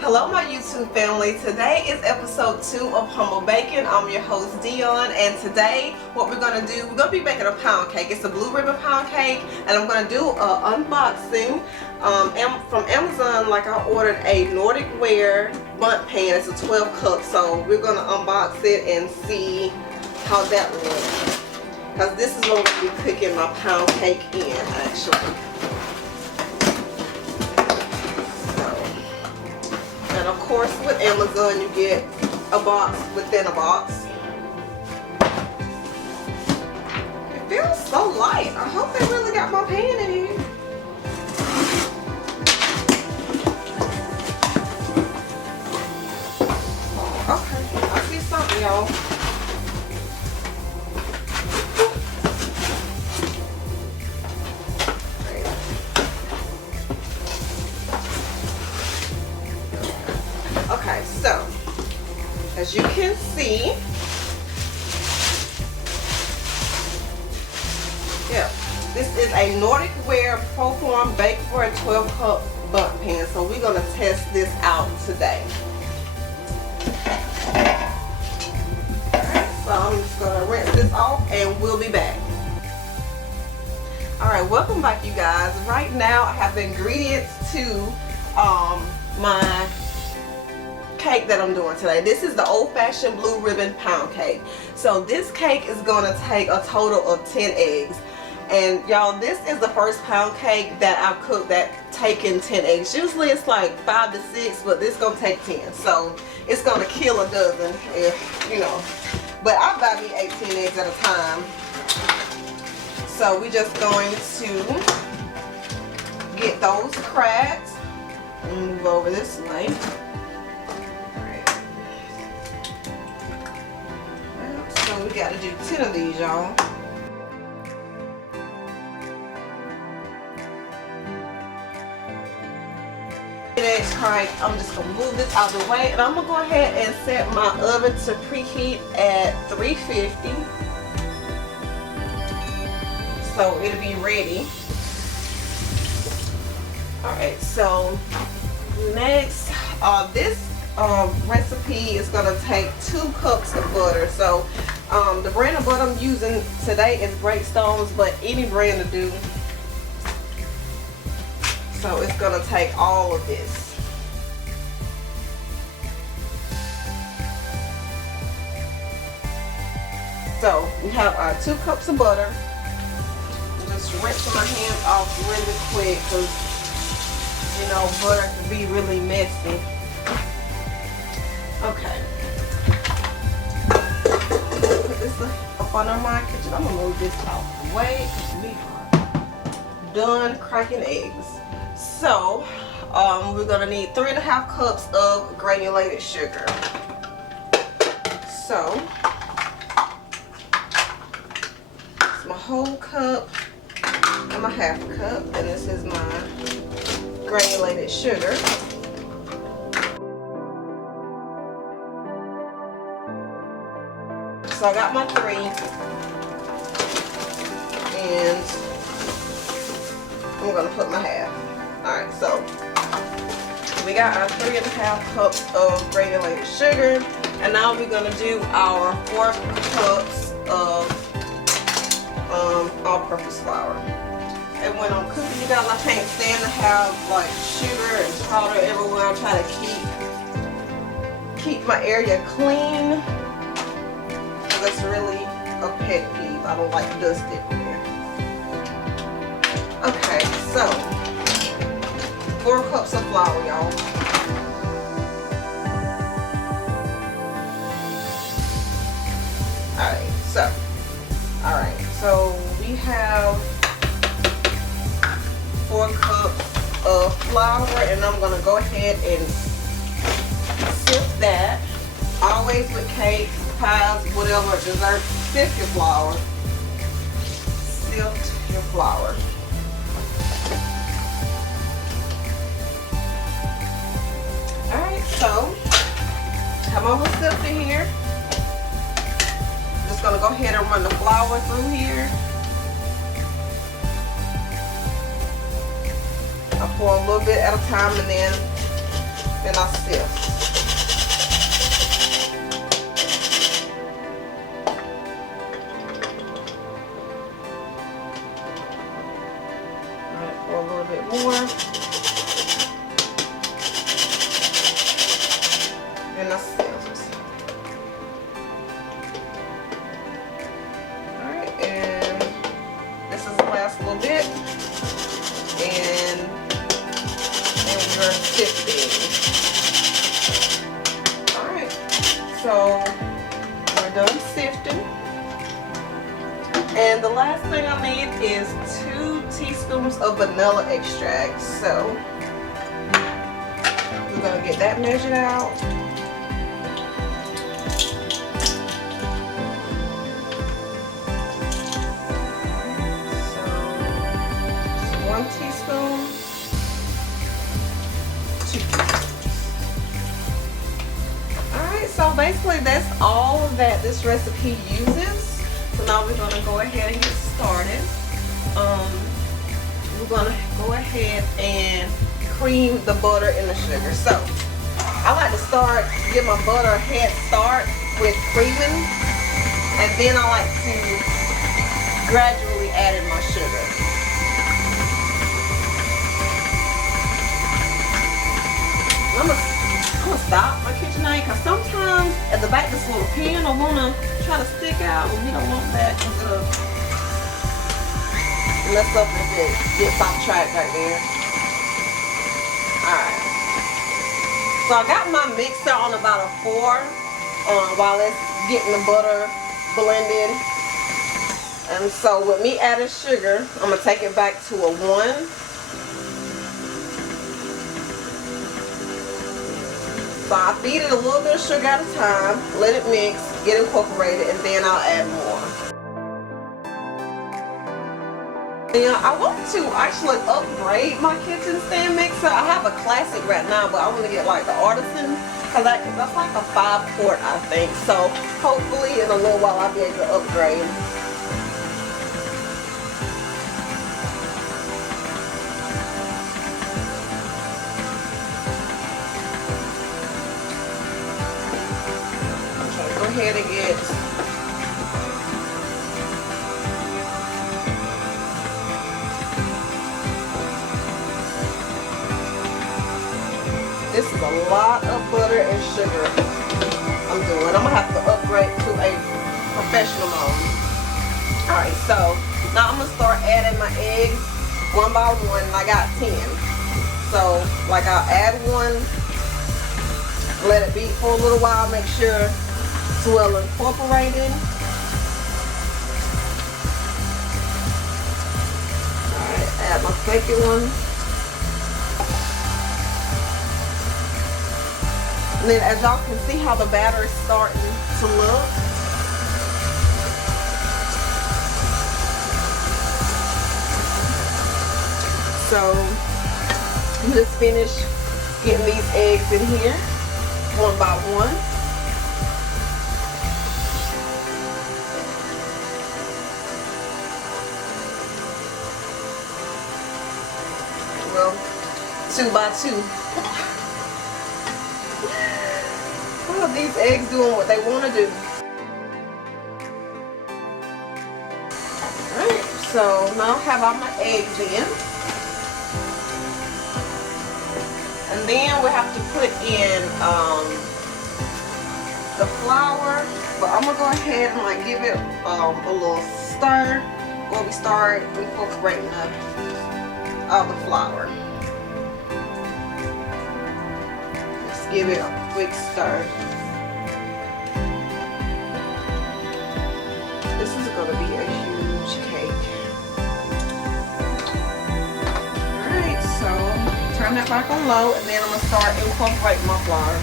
Hello my YouTube family, today is episode 2 of Humble Baking. I'm your host Dion, and today what we're going to do, we're going to be making a pound cake. It's a blue ribbon pound cake, and I'm going to do an unboxing from Amazon. Like, I ordered a Nordic Ware bundt pan. It's a 12 cup, so we're going to unbox it and see how that looks, because this is what I'm going to be cooking my pound cake in actually. And of course with Amazon you get a box within a box. It feels so light. I hope they really got my pan in here. Okay, I see something, y'all. Okay, so as you can see, this is a Nordic Ware ProForm Bake for a 12 cup bundt pan. So we're going to test this out today. Alright, so I'm just going to rinse this off and we'll be back. Alright, welcome back you guys. Right now I have the ingredients to my cake that I'm doing today. This is the old-fashioned blue ribbon pound cake. So this cake is going to take a total of 10 eggs. And y'all, this is the first pound cake that I've cooked that taken 10 eggs. Usually it's like 5 to 6, but this is going to take 10. So it's going to kill a dozen, if you know. But I buy me 18 eggs at a time. So we're just going to get those cracked and move over this way. So we got to do 10 of these, y'all. I'm just going to move this out of the way, and I'm going to go ahead and set my oven to preheat at 350. So it'll be ready. Alright, so next, this recipe is going to take 2 cups of butter. So the brand of butter I'm using today is Breakstones, but any brand will do. So it's going to take all of this. So we have our 2 cups of butter. I'm just rinsing my hands off really quick because, you know, butter can be really messy. Okay. Put this up under my kitchen. I'm going to move this out of the way because we are done cracking eggs. So, we're going to need 3.5 cups of granulated sugar. So, it's my whole cup and my half cup, and this is my granulated sugar. So I got my 3, and I'm going to put my half. Alright, so we got our 3.5 cups of granulated sugar, and now we're going to do our 4 cups of all-purpose flour. And when I'm cooking, you guys, I can't stand to have like sugar and powder everywhere. I try to keep my area clean. That's really a pet peeve. I don't like dust everywhere. Okay, so 4 cups of flour, y'all. Alright, so we have 4 cups of flour, and I'm gonna go ahead and sift that. Always with cakes, pies, whatever, dessert, sift your flour. Sift your flour. Alright, so have my little sifter here. Just gonna go ahead and run the flour through here. I pour a little bit at a time, and then then I sift. Alright, pour a little bit more. And I sift. Alright, and this is the last little bit. And we're sifting. Alright, so we're done sifting. And the last thing I need is 2 teaspoons of vanilla extract. So we're gonna get that measured out. So 1 teaspoon. 2. Alright, so basically that's all that this recipe uses. So now we're going to go ahead and get started. We're going to go ahead and cream the butter and the sugar. So I like to give my butter a head start with creaming, and then I like to gradually add in my sugar. I'm gonna stop my KitchenAid because sometimes at the back this little pin will wanna try to stick out, and we don't want that because it'll mess up if it gets off track right there. Alright. So I got my mixer on about a 4 while it's getting the butter blended. And so with me adding sugar, I'm gonna take it back to a 1. So I feed it a little bit of sugar at a time, let it mix, get incorporated, and then I'll add more. And I want to actually upgrade my kitchen stand mixer. I have a classic right now, but I want to get like the artisan, because that's like a 5-quart, I think. So hopefully in a little while I'll be able to upgrade. Go ahead and get this is a lot of butter and sugar I'm doing. I'm gonna have to upgrade to a professional mode. Alright, so now I'm gonna start adding my eggs one by one, and I got 10. So like I'll add one, let it beat for a little while, make sure it's well incorporated. Alright, add my second one. And then as y'all can see how the batter is starting to look. So I'm just finished getting these eggs in here one by one. Well, 2 by 2. Well, these eggs doing what they want to do. Alright, so now I have all my eggs in. And then we have to put in the flour. But I'm going to go ahead and like give it a little stir before we start incorporating the flour. Just give it a quick stir. This is going to be a huge cake. Alright, so turn that back on low, and then I'm going to start incorporating my flour.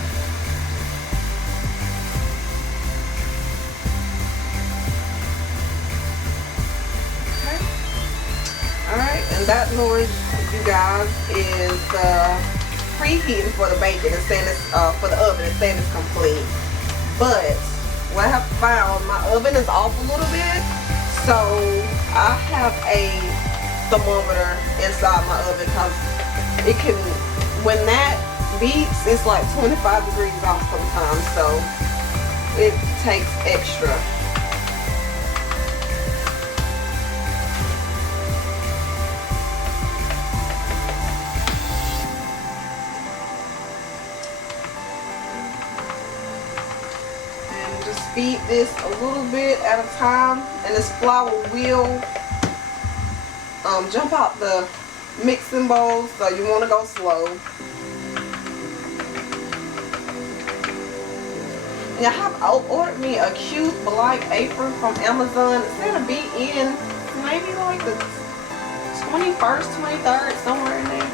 Alright, and that noise, you guys, is preheating for the bacon. It's saying it's for the oven. It's saying it's complete. But what I have found, my oven is off a little bit, so I have a thermometer inside my oven, because it can, when that beats, it's like 25 degrees off sometimes, so it takes extra. And just beat this a little bit at a time, and this flour will jump out the mixing bowl, so you want to go slow. And I have ordered me a cute black apron from Amazon. It's going to be in maybe like the 21st, 23rd, somewhere in there.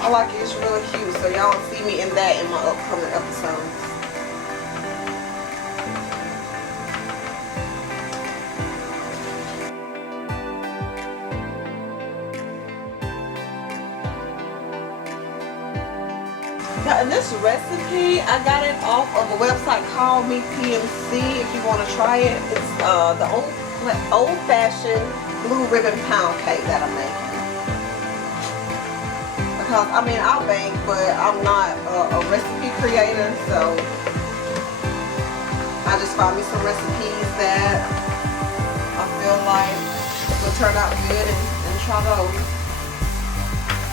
I like it. It's really cute, so y'all will see me in that in my upcoming episodes. Now, in this recipe, I got it off of a website called Me PMC. If you want to try it, it's the old-fashioned blue ribbon pound cake that I'm making. Because I mean, I'll bake, but I'm not a recipe creator, so I just found me some recipes that I feel like will turn out good and try those.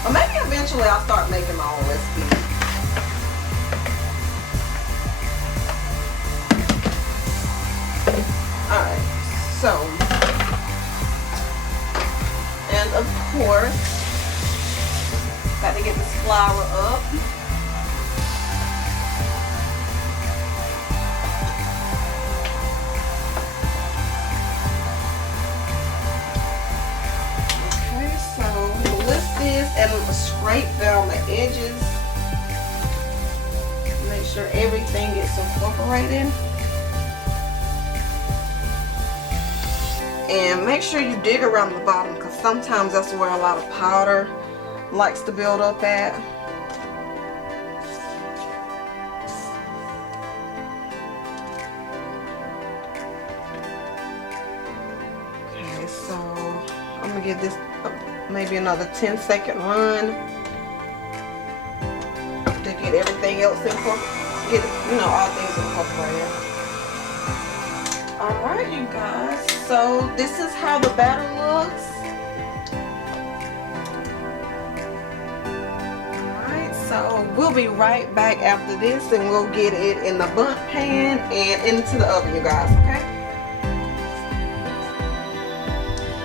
Or maybe eventually I'll start making my own recipes. Alright, so, and of course, got to get this flour up. Okay, so lift this and scrape down the edges. Make sure everything gets incorporated. And make sure you dig around the bottom, because sometimes that's where a lot of powder likes to build up at. Okay, so I'm gonna give this maybe another 10-second run to get everything else incorporated, get all things incorporated. Alright, you guys, so this is how the batter looks. Alright, so we'll be right back after this, and we'll get it in the bundt pan and into the oven, you guys, okay?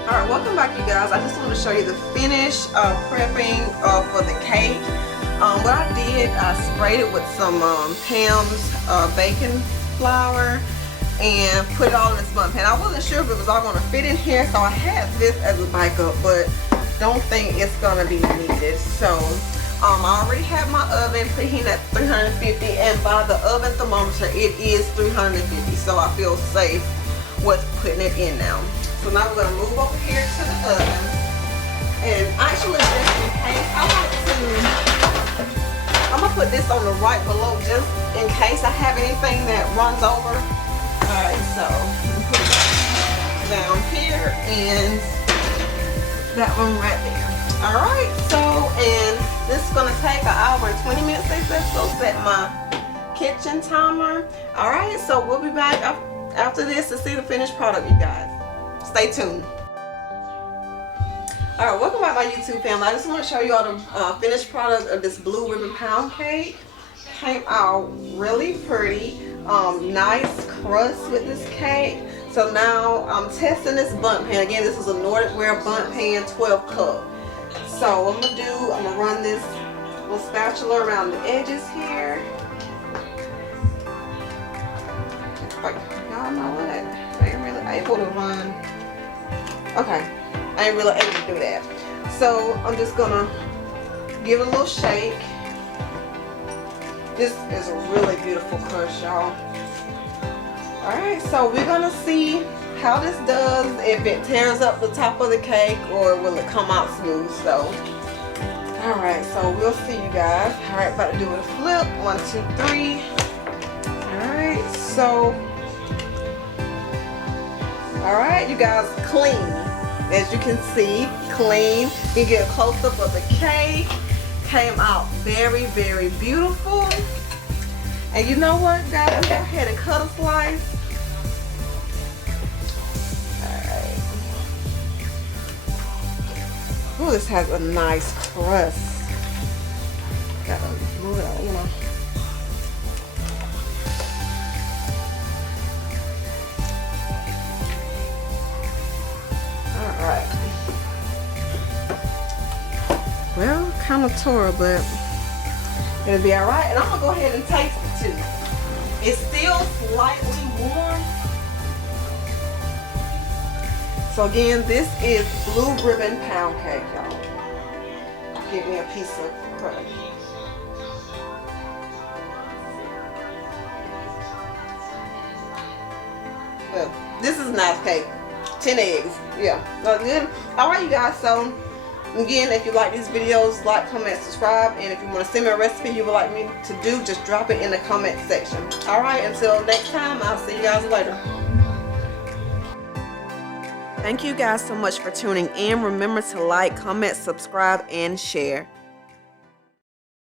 Alright, welcome back, you guys. I just want to show you the finish prepping for the cake. What I did, I sprayed it with some Pam's baking flour and put it all in this bundt pan. I wasn't sure if it was all going to fit in here, so I had this as a backup, but don't think it's going to be needed. So I already have my oven preheating at 350, and by the oven thermometer it is 350, so I feel safe with putting it in now. So now we're going to move over here to the oven, and actually just in case, I'm going to put this on the right below just in case I have anything that runs over. Alright, so I'm put it down here and that one right there. Alright, so, and this is going to take an hour and 20 minutes, they said, so set my kitchen timer. Alright, so we'll be back after this to see the finished product, you guys. Stay tuned. Alright, welcome back my YouTube family. I just want to show you all the finished product of this blue ribbon pound cake. Came out really pretty. Nice crust with this cake. So now I'm testing this bundt pan. Again, this is a Nordic Ware bundt pan, 12 cup. So what I'm gonna run this little spatula around the edges here. Like, y'all know what? I ain't really able to run. Okay, I ain't really able to do that. So I'm just gonna give it a little shake. This is a really beautiful crust, y'all. Alright, so we're gonna see how this does, if it tears up the top of the cake or will it come out smooth. So alright, so we'll see, you guys. Alright, about to do a flip. 1, 2, 3. Alright, so alright, you guys, clean. As you can see, clean. You get a close-up of the cake. came out very, very beautiful. And you know what, guys? I'm gonna go ahead and cut a slice. Alright. Oh, this has a nice crust. Gotta move it out, you know. Alright. Well, kind of tore, but it'll be alright. And I'm gonna go ahead and taste it too. It's still slightly warm. So again, this is Blue Ribbon Pound Cake, y'all. Give me a piece of crust. Well, this is a nice cake. 10 eggs. Yeah. So good. Alright, you guys. So again, if you like these videos, like, comment, subscribe, and if you want to send me a recipe you would like me to do, just drop it in the comment section. Alright, until next time, I'll see you guys later. Thank you guys so much for tuning in. Remember to like, comment, subscribe, and share.